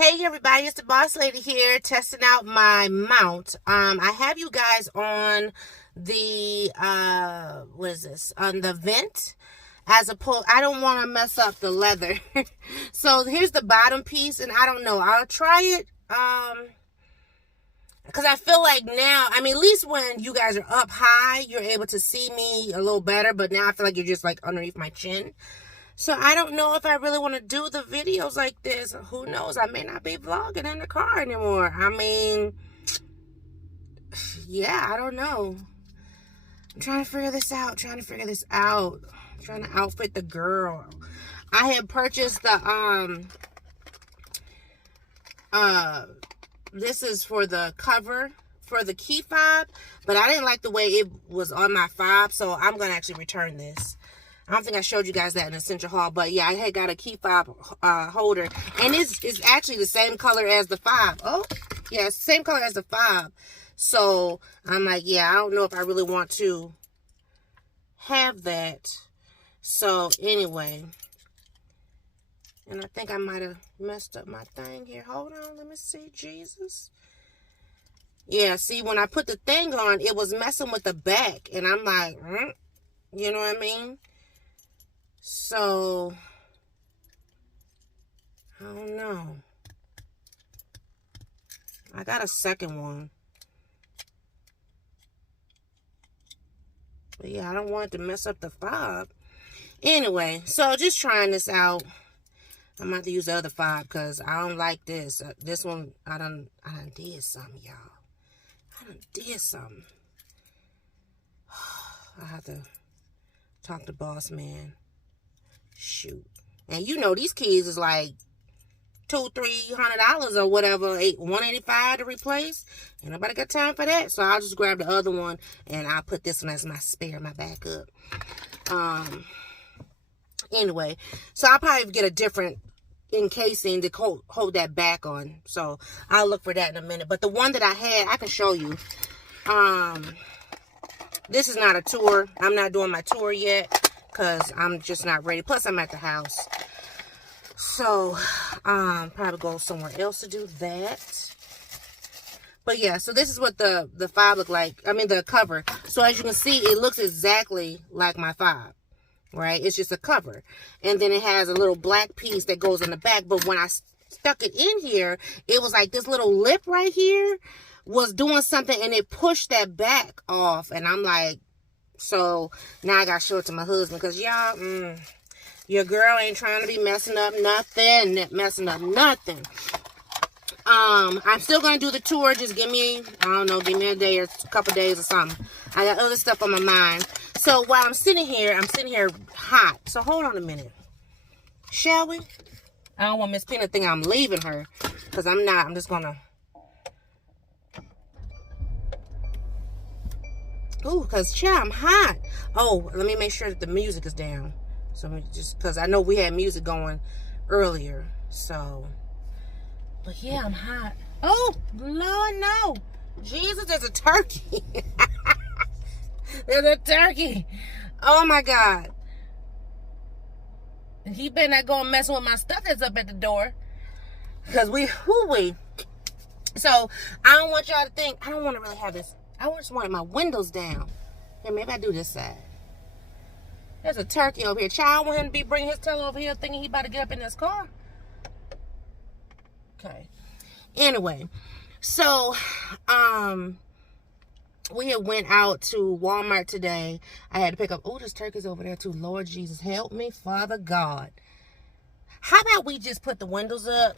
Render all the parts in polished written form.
Hey everybody, it's the boss lady here testing out my mount. I have you guys on the what is this? On the vent. As opposed, I don't want to mess up the leather. So here's the bottom piece, and I don't know. I'll try it. Because I feel like now, I mean, at least when you guys are up high, you're able to see me a little better. But now I feel like you're just like underneath my chin. So I don't know if I really want to do the videos like this. Who knows? I may not be vlogging in the car anymore. I mean, yeah, I don't know. I'm trying to figure this out. Trying to outfit the girl. I had purchased the this is for the cover for the key fob, but I didn't like the way it was on my fob, so I'm gonna actually return this. I don't think I showed you guys that in Essential Haul, but yeah, I had got a key fob holder, and it's actually the same color as the fob. Oh, yeah, it's the same color as the fob. So I'm like, yeah, I don't know if I really want to have that. So anyway, and I think I might have messed up my thing here. Hold on, let me see, Jesus. Yeah, see, when I put the thing on, it was messing with the back, and I'm like, you know what I mean? So, I don't know. I got a second one. But yeah, I don't want it to mess up the fob. Anyway, so just trying this out. I'm going to have to use the other fob because I don't like this. This one, I done did something, y'all. I done did something. I have to talk to boss man. Shoot. And you know these keys is like $200-$300 or whatever, $185 to replace. Ain't nobody got time for that. So I'll just grab the other one and I'll put this one as my spare, my backup. Anyway, so I'll probably get a different encasing to hold that back on. So I'll look for that in a minute. But the one that I had, I can show you. This is not a tour. I'm not doing my tour yet because I'm just not ready. Plus, I'm at the house. So, probably go somewhere else to do that. But yeah, so this is what the fob look like. I mean, the cover. So as you can see, it looks exactly like my fob, right? It's just a cover. And then it has a little black piece that goes in the back. But when I stuck it in here, it was like this little lip right here was doing something, and it pushed that back off. And I'm like, so now I got to show it to my husband because y'all, your girl ain't trying to be messing up nothing. I'm still going to do the tour. Just give me, I don't know, give me a day or a couple days or something. I got other stuff on my mind. So while I'm sitting here hot. So hold on a minute. Shall we? I don't want Miss Pena to think I'm leaving her because I'm not. I'm just going to. Ooh, because, child, I'm hot. Oh, let me make sure that the music is down. So, just because I know we had music going earlier. So, but yeah, I'm hot. Oh, Lord, no. Jesus, there's a turkey. There's a turkey. Oh, my God. He better not go and mess with my stuff that's up at the door. Because So, I don't want y'all to think, I don't want to really have this. I just wanted my windows down. Here, maybe I do this side. There's a turkey over here. Child, I want him to be bringing his tail over here thinking he about to get up in this car. Okay. Anyway, so, we had went out to Walmart today. I had to pick up, oh, there's turkeys over there too. Lord Jesus, help me, Father God. How about we just put the windows up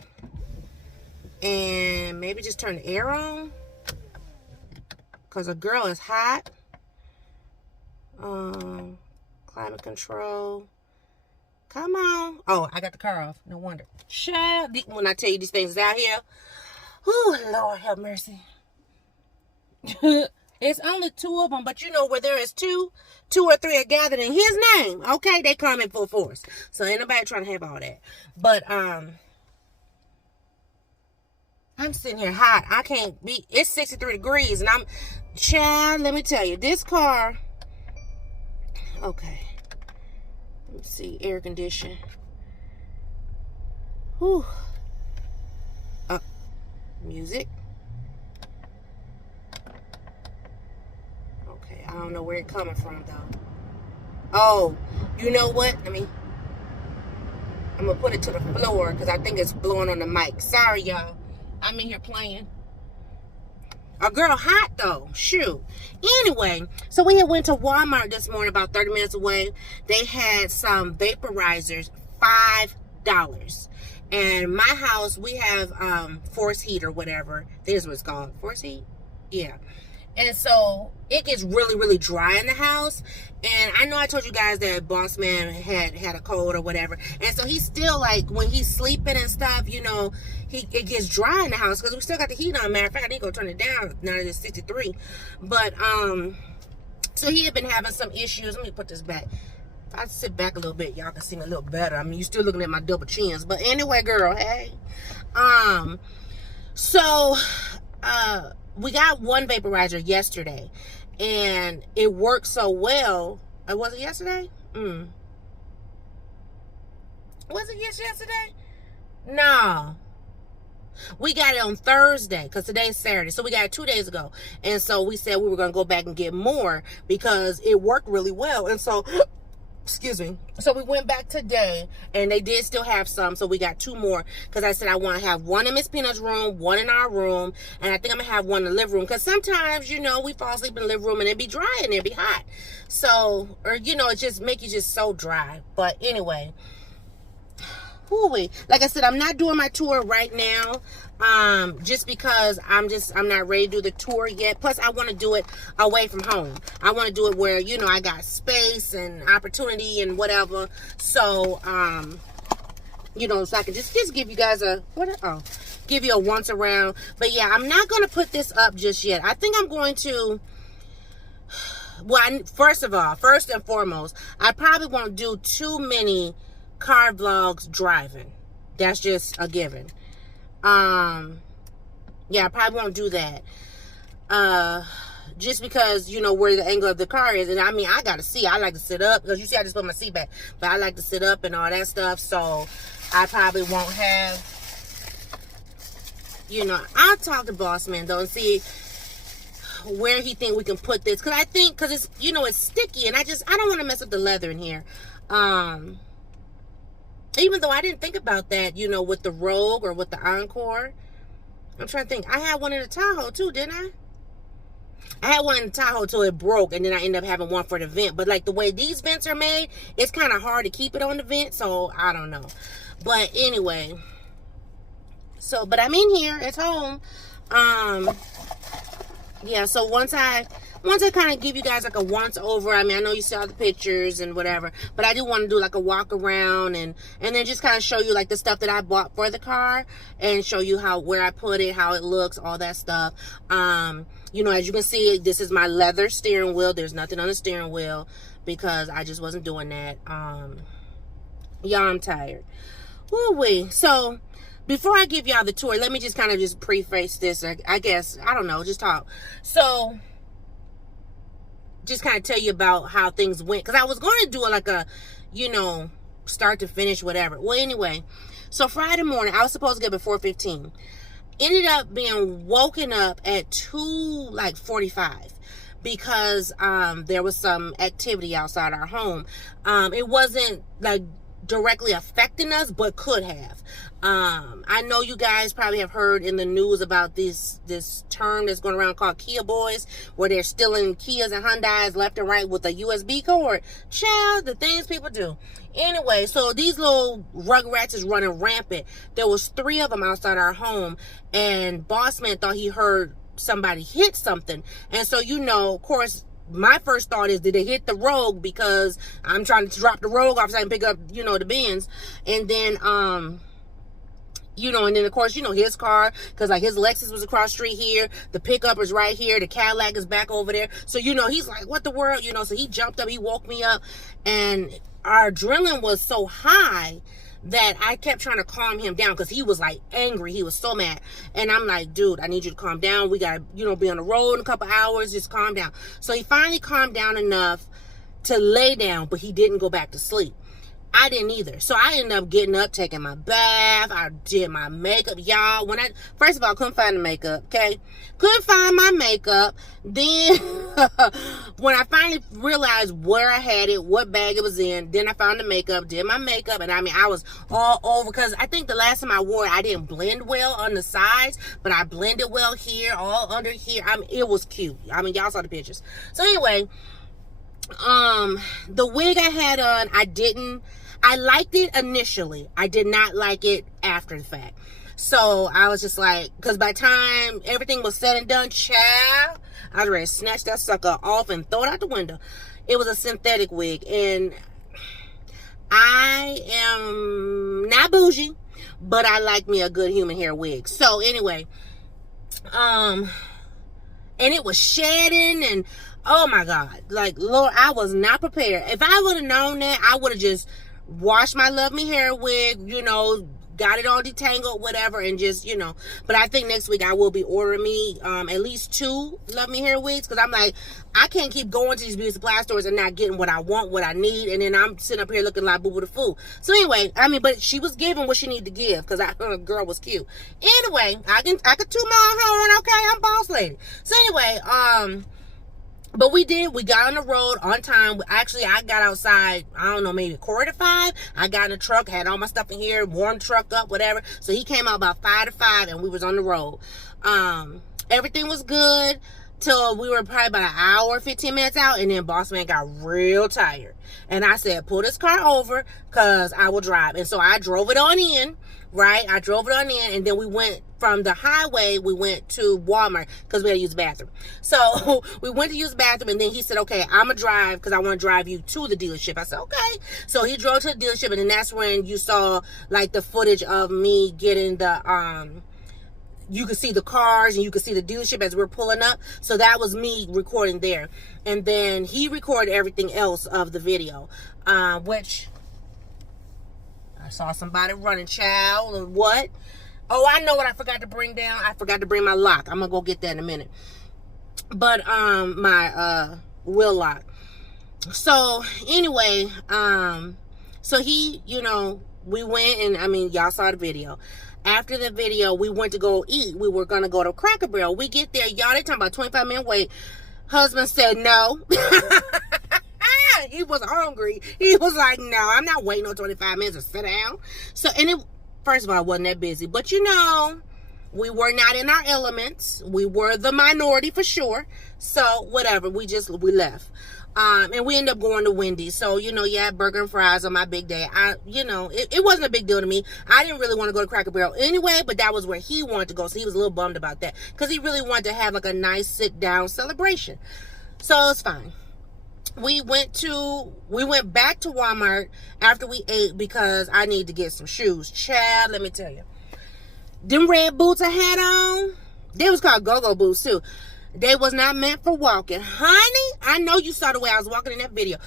and maybe just turn the air on? Because a girl is hot. Climate control. Come on. Oh, I got the car off. No wonder. Child, when I tell you these things out here. Whew, Lord have mercy. It's only two of them, but you know where there is two or three are gathered in his name. Okay, they come in full force. So ain't nobody trying to have all that. But I'm sitting here hot. I can't be. It's 63 degrees, and child, let me tell you, this car. Okay. Let me see, air condition. Whew. Music. Okay, I don't know where it's coming from though. Oh, you know what? I'm gonna put it to the floor because I think it's blowing on the mic. Sorry, y'all. I'm in here playing. A girl hot though. Shoot. Anyway, so we had went to Walmart this morning, about 30 minutes away. They had some vaporizers, $5. And my house, we have force heat or whatever. This is what it's called. Force heat? Yeah. And so it gets really, really dry in the house. And I know I told you guys that Boss Man had a cold or whatever. And so he's still like, when he's sleeping and stuff, you know, it gets dry in the house because we still got the heat on. Matter of fact, I need to go turn it down now that it's 63. But, so he had been having some issues. Let me put this back. If I sit back a little bit, y'all can see me a little better. I mean, you're still looking at my double chins. But anyway, girl, hey. So, we got one vaporizer yesterday, and it worked so well. Was it yesterday? Was it yesterday? No. We got it on Thursday because today's Saturday. So we got it 2 days ago. And so we said we were going to go back and get more because it worked really well. And so, excuse me. So we went back today and they did still have some. So we got 2 more because I said I want to have one in Miss Peanut's room, one in our room. And I think I'm going to have one in the living room because sometimes, you know, we fall asleep in the living room and it be dry and it be hot. So, or, you know, it just make you just so dry. But anyway, like I said, I'm not doing my tour right now. Just because I'm not ready to do the tour yet. Plus, I want to do it away from home. I want to do it where, you know, I got space and opportunity and whatever. So, you know, so I can just give you guys give you a once around. But yeah, I'm not going to put this up just yet. I think I'm going to, well, first and foremost, I probably won't do too many car vlogs driving. That's just a given. Yeah, I probably won't do that. Just because, you know, where the angle of the car is. And I mean, I gotta see. I like to sit up. Because you see, I just put my seat back. But I like to sit up and all that stuff. So, I probably won't have, you know, I'll talk to Boss Man, though, and see where he think we can put this. Because I think, because it's, you know, it's sticky. And I don't want to mess up the leather in here. Even though I didn't think about that, you know, with the Rogue or with the Encore. I'm trying to think. I had one in the Tahoe too, didn't I? I had one in the Tahoe till it broke, and then I ended up having one for the vent. But like the way these vents are made, it's kind of hard to keep it on the vent, so I don't know. But anyway, so, but I'm in here. It's home. Yeah, so once I kind of give you guys like a once over, I mean, I know you saw the pictures and whatever, but I do want to do like a walk around and then just kind of show you like the stuff that I bought for the car and show you where I put it, how it looks, all that stuff. You know, as you can see, this is my leather steering wheel. There's nothing on the steering wheel because I just wasn't doing that. Yeah, I'm tired. Woo-wee. So, before I give y'all the tour, let me just kind of just preface this, I guess. I don't know, just talk. So, just kind of tell you about how things went. Because I was going to do it like a, you know, start to finish, whatever. Well, anyway. So, Friday morning, I was supposed to get up at 4:15. Ended up being woken up at 2:45 because there was some activity outside our home. It wasn't like directly affecting us, but could have. I know you guys probably have heard in the news about this term that's going around called Kia Boys, where they're stealing Kias and Hyundais left and right with a USB cord. Child, the things people do. Anyway, so these little rugrats is running rampant. There was 3 of them outside our home, and Boss Man thought he heard somebody hit something. And so, you know, of course, my first thought is, did they hit the Rogue? Because I'm trying to drop the Rogue off so I can pick up, you know, the Benz. And then, you know, and then of course, you know, his car, because like his Lexus was across the street here, the pickup is right here, the Cadillac is back over there. So, you know, he's like, what the world? You know, so he jumped up, he woke me up, and our adrenaline was so high that I kept trying to calm him down because he was like angry. He was so mad. And I'm like, dude, I need you to calm down. We got to, you know, be on the road in a couple hours. Just calm down. So he finally calmed down enough to lay down, but he didn't go back to sleep. I didn't either. So I ended up getting up, taking my bath. I did my makeup. Y'all, first of all, couldn't find the makeup, okay? Couldn't find my makeup. Then, when I finally realized where I had it, what bag it was in, then I found the makeup, did my makeup, and I mean, I was all over, because I think the last time I wore it, I didn't blend well on the sides, but I blended well here, all under here. I mean, it was cute. I mean, y'all saw the pictures. So anyway, the wig I had on, I liked it initially. I did not like it after the fact. So I was just like, because by the time everything was said and done, child, I was ready to snatch that sucker off and throw it out the window. It was a synthetic wig, and I am not bougie, but I like me a good human hair wig. So anyway, and it was shedding, and oh my God, like, Lord, I was not prepared. If I would have known that, I would have just washed my Love Me hair wig, you know, got it all detangled, whatever, and just, you know. But I think next week I will be ordering me at least 2 Love Me hair wigs, because I'm like, I can't keep going to these beauty supply stores and not getting what I want, what I need, and then I'm sitting up here looking like boo-boo the fool. So anyway, I mean, but she was giving what she needed to give, because her girl was cute. Anyway, I could toot my own horn, okay? I'm boss lady. So anyway, but we got on the road on time. Actually, I got outside, I don't know, maybe 4:45. I got in the truck, had all my stuff in here, warmed the truck up, whatever. So he came out about 4 to 5, and we was on the road. Everything was good till we were probably about an hour, 15 minutes out, and then boss man got real tired. And I said, pull this car over, because I will drive. And so I drove it on in, right? I drove it on in, and then we went from the highway, we went to Walmart, because we had to use the bathroom. So we went to use the bathroom, and then he said, okay, I'm going to drive, because I want to drive you to the dealership. I said, okay. So he drove to the dealership, and then that's when you saw, like, the footage of me getting the, you could see the cars, and you could see the dealership as we're pulling up. So that was me recording there. And then he recorded everything else of the video, which I saw somebody running, child, or what? Oh, I know what I forgot to bring down. I forgot to bring my lock. I'm gonna go get that in a minute. But my wheel lock. So anyway, so he, you know, we went, and I mean, y'all saw the video. After the video, we went to go eat. We were gonna go to Cracker Barrel. We get there, y'all, they talking about 25-minute wait. Husband said no. He was hungry. He was like, no, I'm not waiting on 25 minutes to sit down. So, and it, first of all, I wasn't that busy. But, you know, we were not in our elements. We were the minority for sure. So, whatever. We left. And we ended up going to Wendy's. So, you know, yeah, burger and fries on my big day. You know, it wasn't a big deal to me. I didn't really want to go to Cracker Barrel anyway, but that was where he wanted to go. So, he was a little bummed about that, because he really wanted to have, like, a nice sit-down celebration. So, it's fine. We went back to Walmart after we ate, because I need to get some shoes. Child, let me tell you. Them red boots I had on, they was called go-go boots too. They was not meant for walking. Honey, I know you saw the way I was walking in that video.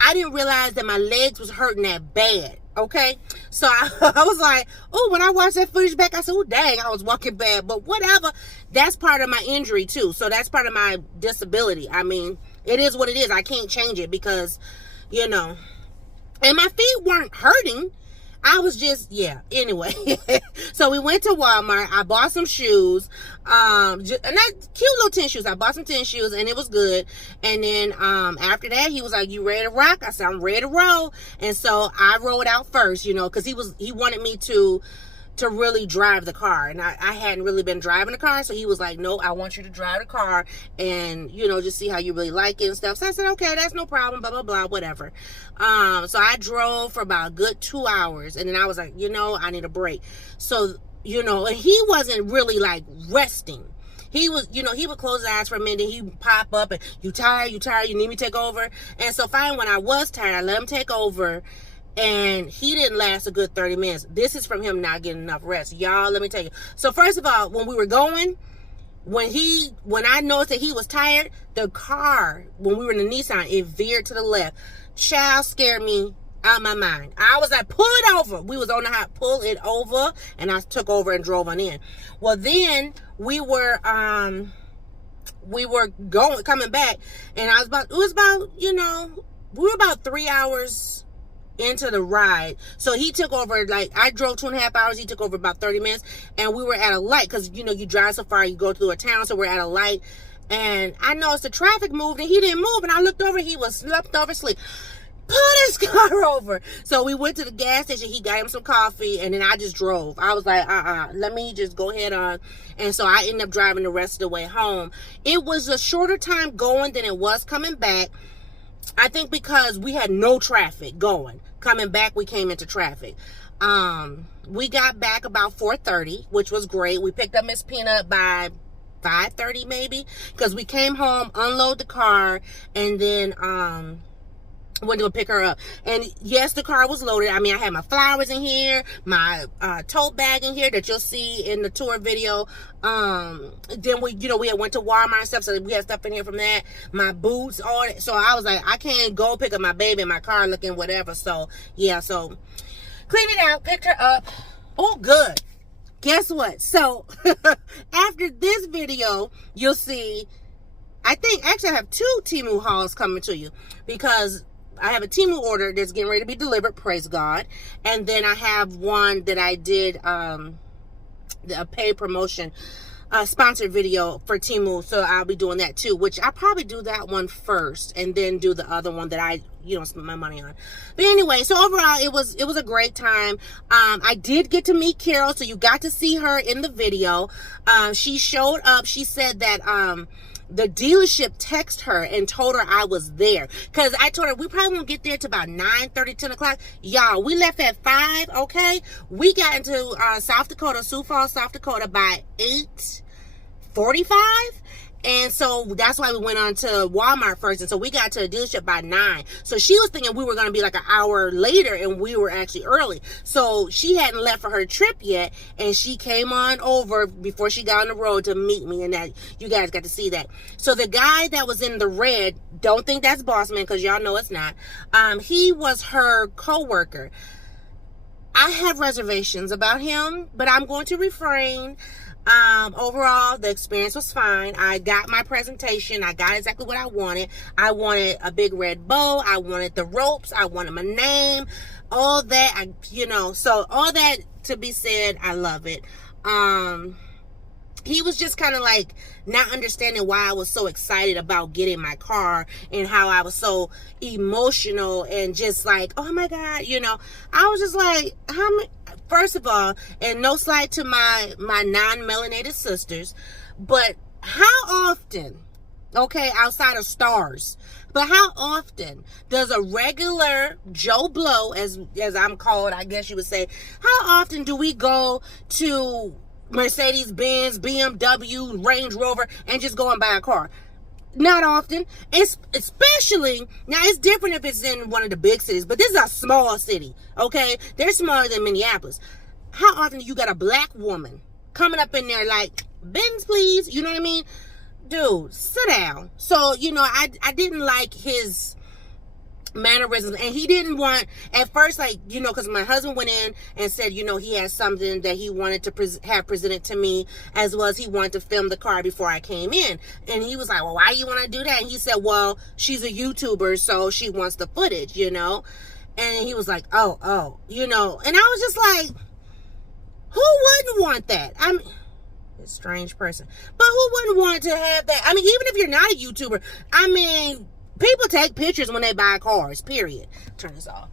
I didn't realize that my legs was hurting that bad, okay? So I was like, oh, when I watched that footage back, I said, oh, dang, I was walking bad. But whatever, that's part of my injury too. So that's part of my disability. I mean, it is what it is. I can't change it, because, you know, and my feet weren't hurting. I was just, yeah, anyway. So we went to Walmart. I bought some shoes, not cute little tennis shoes. I bought some tennis shoes, and it was good. And then after that, he was like, you ready to rock? I said, I'm ready to roll. And so I rolled out first, you know, because he wanted me to really drive the car, and I hadn't really been driving the car. So he was like, no, I want you to drive the car, and, you know, just see how you really like it and stuff. So I said, okay, that's no problem, blah blah blah, whatever. So I drove for about a good 2 hours, and then I was like, you know, I need a break. So, you know, and he wasn't really like resting. He was, you know, he would close his eyes for a minute, and he'd pop up and, you tired, you need me to take over? And so finally, when I was tired, I let him take over. And he didn't last a good 30 minutes. This is from him not getting enough rest. Y'all, let me tell you. So first of all, when we were going, when I noticed that he was tired, the car, when we were in the Nissan, it veered to the left. Child, scared me out of my mind. I was like, pull it over. We was on the hot, pull it over. And I took over and drove on in. Well, then we were coming back. And it was about, you know, we were about 3 hours into the ride. So he took over, like, I drove 2.5 hours. He took over about 30 minutes. And we were at a light because, you know, you drive so far, you go through a town. So we're at a light. And I noticed the traffic moved and he didn't move. And I looked over, he was slept over asleep. Pull his car over. So we went to the gas station. He got him some coffee. And then I just drove. I was like, let me just go ahead on. And so I ended up driving the rest of the way home. It was a shorter time going than it was coming back. I think because we had no traffic going. Coming back, we came into traffic. We got back about 4:30, which was great. We picked up Miss Peanut by 5:30 maybe, because we came home, unload the car, and then went to go pick her up. And yes, the car was loaded. I mean, I had my flowers in here, my tote bag in here that you'll see in the tour video. Then we had went to Walmart and stuff, so we had stuff in here from that. My boots, all that. So I was like, I can't go pick up my baby in my car looking whatever. So yeah, so cleaned it out, picked her up. Oh, good. Guess what? So after this video, you'll see, I think actually I have 2 Temu hauls coming to you, because I have a Temu order that's getting ready to be delivered, praise God. And then I have one that I did a paid promotion sponsored video for Temu, so I'll be doing that too, which I'll probably do that one first and then do the other one that I spend my money on. But anyway, so overall it was a great time. I did get to meet Carol, so you got to see her in the video. She showed up. She said that the dealership texted her and told her I was there, because I told her we probably won't get there till about 9:30, 10 o'clock. Y'all, we left at 5, okay? We got into South Dakota, Sioux Falls, South Dakota by 8:45. And so that's why we went on to Walmart first. And so we got to the dealership by 9. So she was thinking we were going to be like an hour later, and we were actually early. So she hadn't left for her trip yet. And she came on over before she got on the road to meet me. And that you guys got to see that. So the guy that was in the red, don't think that's Bossman, because y'all know it's not. He was her co-worker. I have reservations about him, but I'm going to refrain. Overall, the experience was fine. I got my presentation. I got exactly what I wanted. I wanted a big red bow. I wanted the ropes. I wanted my name. All that, so all that to be said, I love it. He was just kind of like not understanding why I was so excited about getting my car and how I was so emotional and just like, oh my God, I was just like, first of all, and no slight to my non-melanated sisters, but how often, okay, outside of stars, but how often does a regular Joe Blow, as I'm called, I guess you would say, how often do we go to Mercedes-Benz, BMW, Range Rover, and just go and buy a car? Not often. Especially, now it's different if it's in one of the big cities, but this is a small city, okay? They're smaller than Minneapolis. How often do you got a black woman coming up in there like, Benz, please? You know what I mean? Dude, sit down. So, I didn't like his mannerisms, and he didn't want at first, like, because my husband went in and said, he had something that he wanted to have presented to me, as well as he wanted to film the car before I came in. And he was like, well, why do you want to do that? And he said, well, she's a YouTuber, so she wants the footage, and he was like, oh, and I was just like, who wouldn't want that? I mean, a strange person, but who wouldn't want to have that? I mean, even if you're not a YouTuber, I mean, people take pictures when they buy cars, period. Turn this off.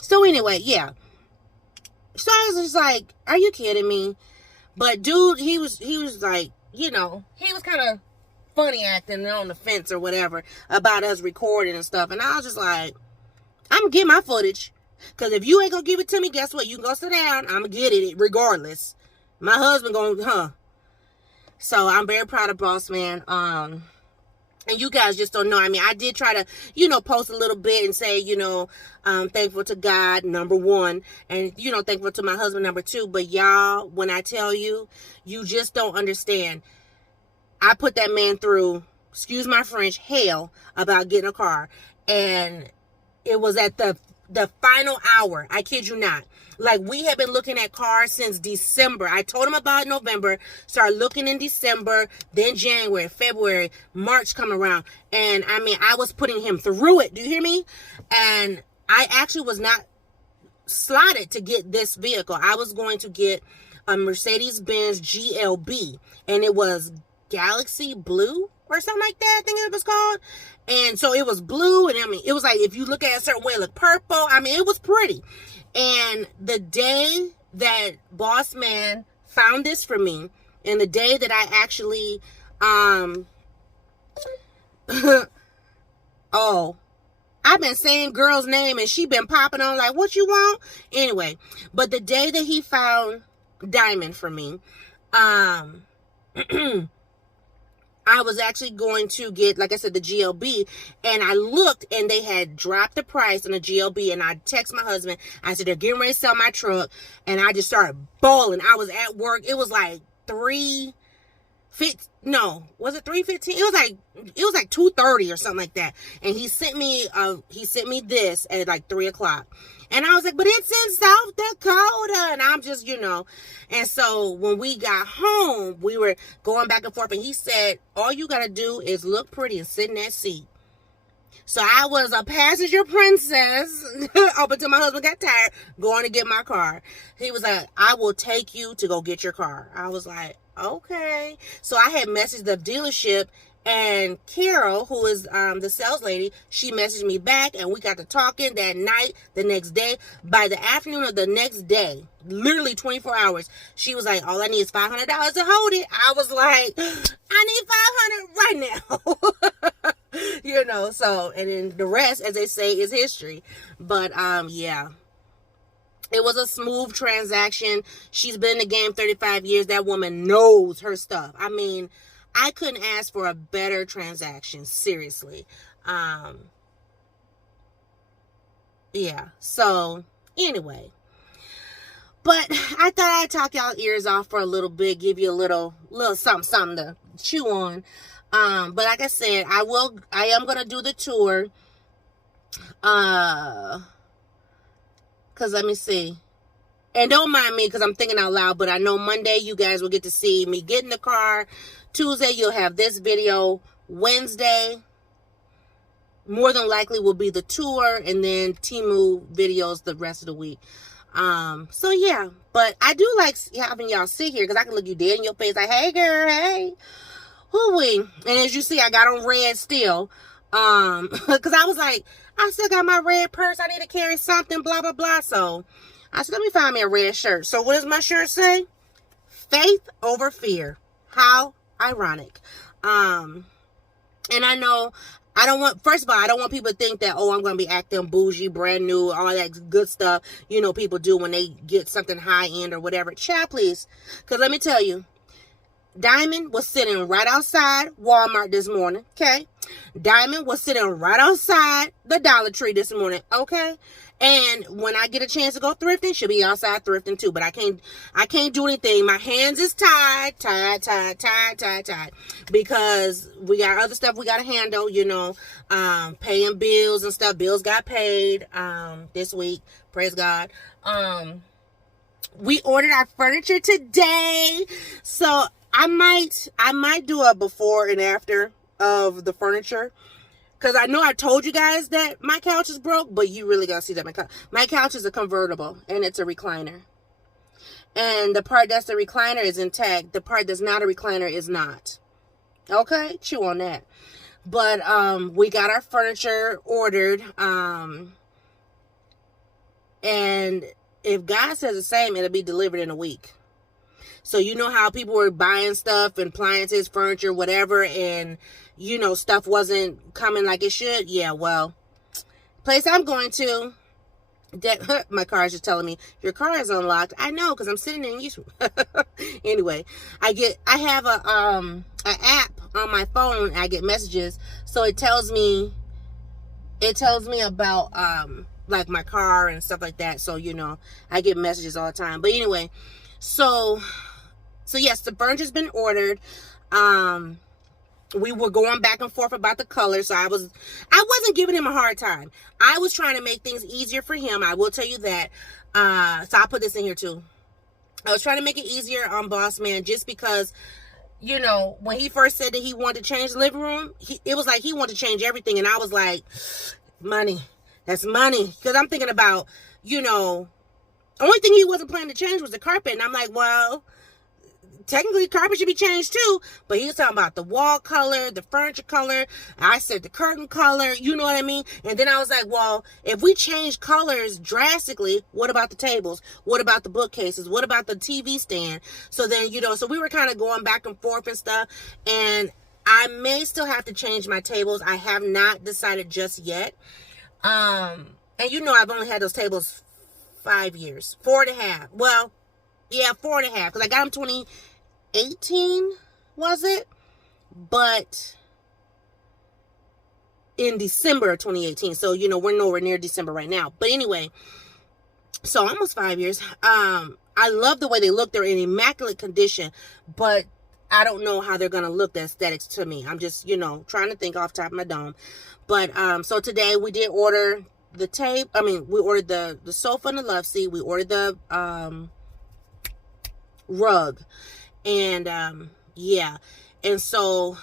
So anyway, yeah. So I was just like, are you kidding me? But dude, he was like, he was kind of funny acting on the fence or whatever about us recording and stuff. And I was just like, I'm going to get my footage. Because if you ain't going to give it to me, guess what? You can go sit down. I'm going to get it regardless. My husband going, So I'm very proud of Boss Man. And you guys just don't know. I mean, I did try to, post a little bit and say, thankful to God, number 1. And, thankful to my husband, number 2. But y'all, when I tell you, you just don't understand. I put that man through, excuse my French, hell about getting a car. And it was at the final hour. I kid you not. Like, we have been looking at cars since December. I told him about November, started looking in December, then January, February, March come around. And I mean, I was putting him through it. Do you hear me? And I actually was not slotted to get this vehicle. I was going to get a Mercedes-Benz GLB, and it was Galaxy Blue or something like that, I think it was called. And so it was blue, and I mean, it was like, if you look at it a certain way, it looked purple. I mean, it was pretty. And the day that Boss Man found this for me, and the day that I actually, oh, I've been saying girl's name and she been popping on like, what you want? Anyway, but the day that he found Diamond for me, I was actually going to get, like I said, the GLB, and I looked and they had dropped the price on the GLB, and I text my husband. I said, they're getting ready to sell my truck, and I just started bawling. I was at work. It was like 3:15. Was it 3:15? It was like 2:30 or something like that. And he sent me this at like 3:00. And I was like, but it's in South Dakota. And I'm just, And so when we got home, we were going back and forth. And he said, all you got to do is look pretty and sit in that seat. So I was a passenger princess up until my husband got tired going to get my car. He was like, I will take you to go get your car. I was like, okay. So I had messaged the dealership, and Carol, who is the sales lady, she messaged me back, and we got to talking that night, the next day. By the afternoon of the next day, literally 24 hours, she was like, all I need is $500 to hold it. I was like, I need $500 right now. So, and then the rest, as they say, is history. But, yeah. It was a smooth transaction. She's been in the game 35 years. That woman knows her stuff. I mean, I couldn't ask for a better transaction. Seriously. Yeah. So, anyway. But I thought I'd talk y'all ears off for a little bit. Give you a little something to chew on. But like I said, I am going to do the tour. Because let me see. And don't mind me because I'm thinking out loud. But I know Monday you guys will get to see me get in the car. Tuesday you'll have this video. Wednesday, more than likely, will be the tour. And then Temu videos the rest of the week. So yeah. But I do like having y'all sit here because I can look you dead in your face like, hey girl, hey. Hoo-wee. And as you see, I got on red still. Because I was like, I still got my red purse. I need to carry something, blah, blah, blah. So I said, let me find me a red shirt. So what does my shirt say? Faith over fear. How ironic. And I know, first of all, I don't want people to think that, oh, I'm going to be acting bougie, brand new, all that good stuff, people do when they get something high end or whatever. Child, please. Because let me tell you, Diamond was sitting right outside Walmart this morning, okay? Diamond was sitting right outside the Dollar Tree this morning, okay? And when I get a chance to go thrifting, she'll be outside thrifting too. But I can't do anything. My hands is tied. Because we got other stuff we got to handle, paying bills and stuff. Bills got paid this week. Praise God. We ordered our furniture today. So I might do a before and after of the furniture. Because I know I told you guys that my couch is broke, but you really got to see that my couch is a convertible, and it's a recliner. And the part that's a recliner is intact. The part that's not a recliner is not. Okay? Chew on that. But we got our furniture ordered. And if God says the same, it'll be delivered in a week. So you know how people were buying stuff, appliances, furniture, whatever, and stuff wasn't coming like it should? Yeah, well, place I'm going to, that my car is just telling me, your car is unlocked. I know, because I'm sitting in YouTube. Anyway, I have an app on my phone. I get messages. So it tells me about, like my car and stuff like that. So, I get messages all the time. But anyway, so yes, the furniture's been ordered. we were going back and forth about the color, so I wasn't giving him a hard time. I was trying to make things easier for him. I will tell you that. So I'll put this in here too. I was trying to make it easier on Boss Man just because, you know, when he first said that he wanted to change the living room, it was like he wanted to change everything. And I was like, money. That's money. Because I'm thinking about, you know, the only thing he wasn't planning to change was the carpet. And I'm like, well, technically carpet should be changed too, but he was talking about the wall color, the furniture color. I said the curtain color, you know what I mean? And then I was like, well, if we change colors drastically, what about the tables? What about the bookcases? What about the TV stand? So then, you know, so we were kind of going back and forth and stuff, and I may still have to change my tables. I have not decided just yet. And you know, I've only had those tables 5 years, 4.5. Well, yeah, 4.5, because I got them 2018, was it? But in December of 2018. So, you know, we're nowhere near December right now. But anyway, so almost 5 years. I love the way they look. They're in immaculate condition, but I don't know how they're going to look, the aesthetics to me. I'm just, you know, trying to think off the top of my dome. But, so today we did order the tape. I mean, we ordered the sofa and the love seat. We ordered the, rug. And, yeah. And so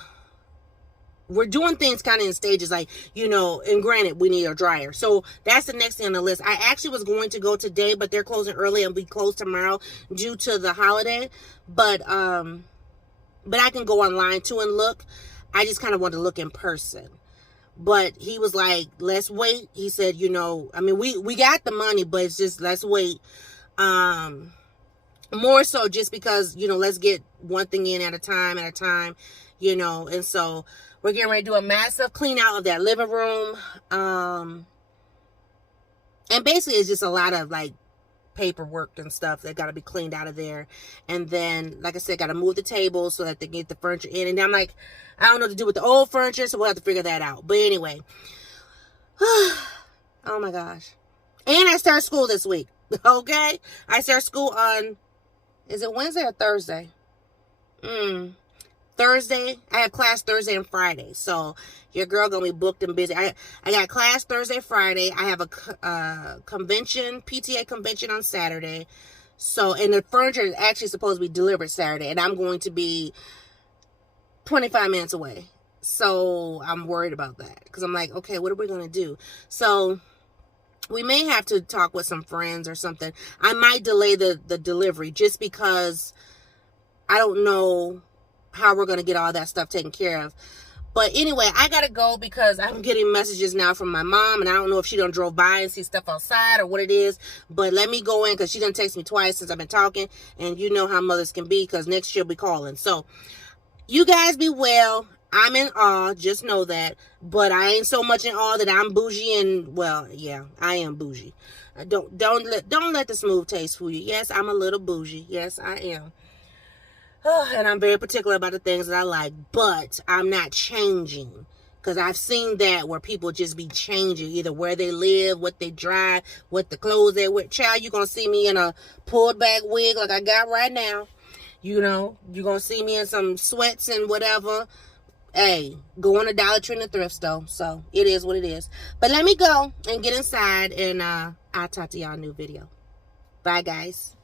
we're doing things kind of in stages, like, you know, and granted, we need a dryer. So that's the next thing on the list. I actually was going to go today, but they're closing early and we close tomorrow due to the holiday. But I can go online too and look. I just kind of want to look in person. But he was like, let's wait. He said, you know, I mean, we got the money, but it's just, let's wait. More so just because, you know, let's get one thing in at a time, you know. And so we're getting ready to do a massive clean out of that living room. And basically it's just a lot of like paperwork and stuff that got to be cleaned out of there. And then, like I said, got to move the table so that they get the furniture in. And I'm like, I don't know what to do with the old furniture, so we'll have to figure that out. But anyway, oh my gosh. And I start school this week. Okay, I start school on, is it Wednesday or Thursday? Thursday. I have class Thursday and Friday. So your girl gonna be booked and busy. I got class Thursday, Friday. I have a convention, PTA convention on Saturday. So, and the furniture is actually supposed to be delivered Saturday. And I'm going to be 25 minutes away. So I'm worried about that. Because I'm like, okay, what are we going to do? So we may have to talk with some friends or something. I might delay the delivery just because I don't know how we're going to get all that stuff taken care of. But anyway, I got to go because I'm getting messages now from my mom. And I don't know if she done drove by and see stuff outside or what it is. But let me go in because she done text me twice since I've been talking. And you know how mothers can be because next she'll be calling. So you guys be well. I'm in awe, just know that. But I ain't so much in awe that I'm bougie and, well, yeah, I am bougie. Don't let the smooth taste fool you. Yes, I'm a little bougie. Yes, I am. Oh, and I'm very particular about the things that I like, but I'm not changing. Because I've seen that where people just be changing either where they live, what they drive, what the clothes they wear. Child, you're going to see me in a pulled back wig like I got right now. You know, you're going to see me in some sweats and whatever. Hey, go on to Dollar Tree and the thrift store. So it is what it is. But let me go and get inside, and I'll talk to y'all in a new video. Bye, guys.